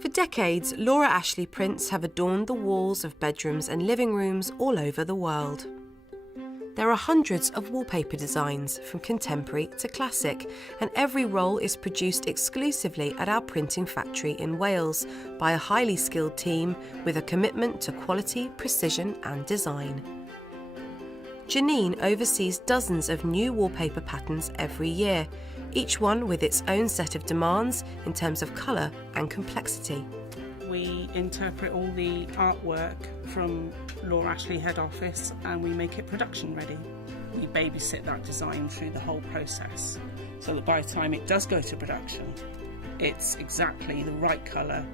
For decades, Laura Ashley prints have adorned the walls of bedrooms and living rooms all over the world. There are hundreds of wallpaper designs, from contemporary to classic, and every roll is produced exclusively at our printing factory in Wales by a highly skilled team with a commitment to quality, precision and design. Janine oversees dozens of new wallpaper patterns every year, each one with its own set of demands in terms of colour and complexity. We interpret all the artwork from Laura Ashley head office and we make it production ready. We babysit that design through the whole process so that by the time it does go to production, it's exactly the right colour,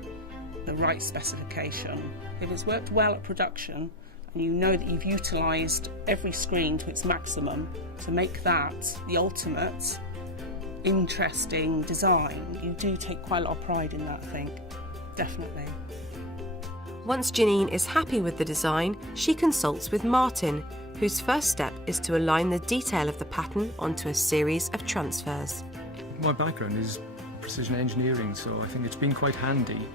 the right specification. If it's worked well at production and you know that you've utilised every screen to its maximum to make that the ultimate interesting design, you do take quite a lot of pride in that, I think. Definitely. Once Janine is happy with the design, she consults with Martin, whose first step is to align the detail of the pattern onto a series of transfers. My background is precision engineering, so I think it's been quite handy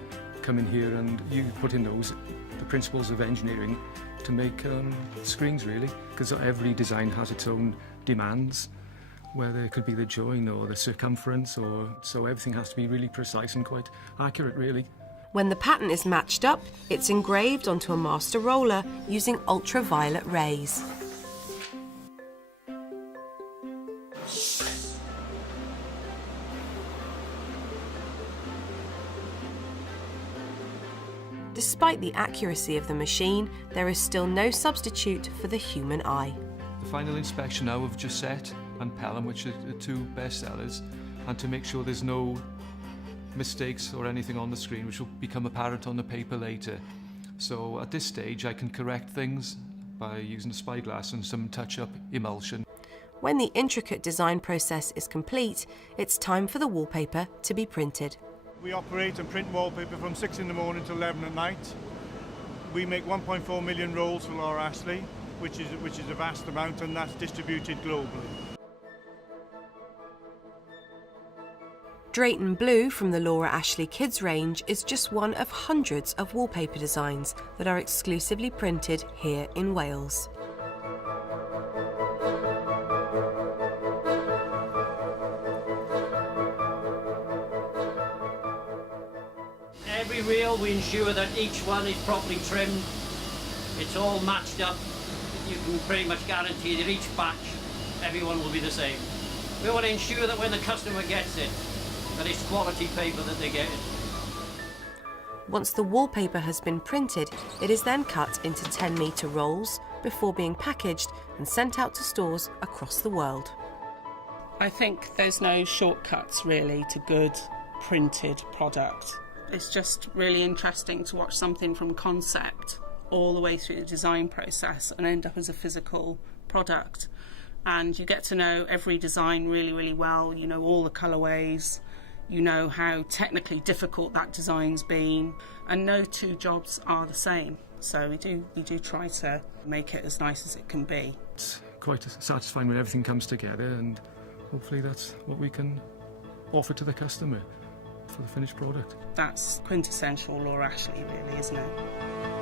coming here and you put in the principles of engineering to make screens, really, because every design has its own demands, whether it could be the join or the circumference, so everything has to be really precise and quite accurate, really. When the pattern is matched up, it's engraved onto a master roller using ultraviolet rays. Despite the accuracy of the machine, there is still no substitute for the human eye. The final inspection now of Josette and Pelham, which are the two best sellers, and to make sure there's no mistakes or anything on the screen which will become apparent on the paper later. So at this stage I can correct things by using a spyglass and some touch-up emulsion. When the intricate design process is complete, it's time for the wallpaper to be printed. We operate and print wallpaper from 6 in the morning till 11 at night. We make 1.4 million rolls for Laura Ashley, which is a vast amount, and that's distributed globally. Drayton Blue from the Laura Ashley Kids range is just one of hundreds of wallpaper designs that are exclusively printed here in Wales. Every reel we ensure that each one is properly trimmed, it's all matched up. You can pretty much guarantee that each batch, everyone will be the same. We want to ensure that when the customer gets it, that it's quality paper that they get. Once the wallpaper has been printed, it is then cut into 10-metre rolls before being packaged and sent out to stores across the world. I think there's no shortcuts really to good printed product. It's just really interesting to watch something from concept all the way through the design process and end up as a physical product. And you get to know every design really, really well. You know all the colourways, you know how technically difficult that design's been, and no two jobs are the same. So we do try to make it as nice as it can be. It's quite satisfying when everything comes together, and hopefully that's what we can offer to the customer for the finished product. That's quintessential Laura Ashley, really, isn't it?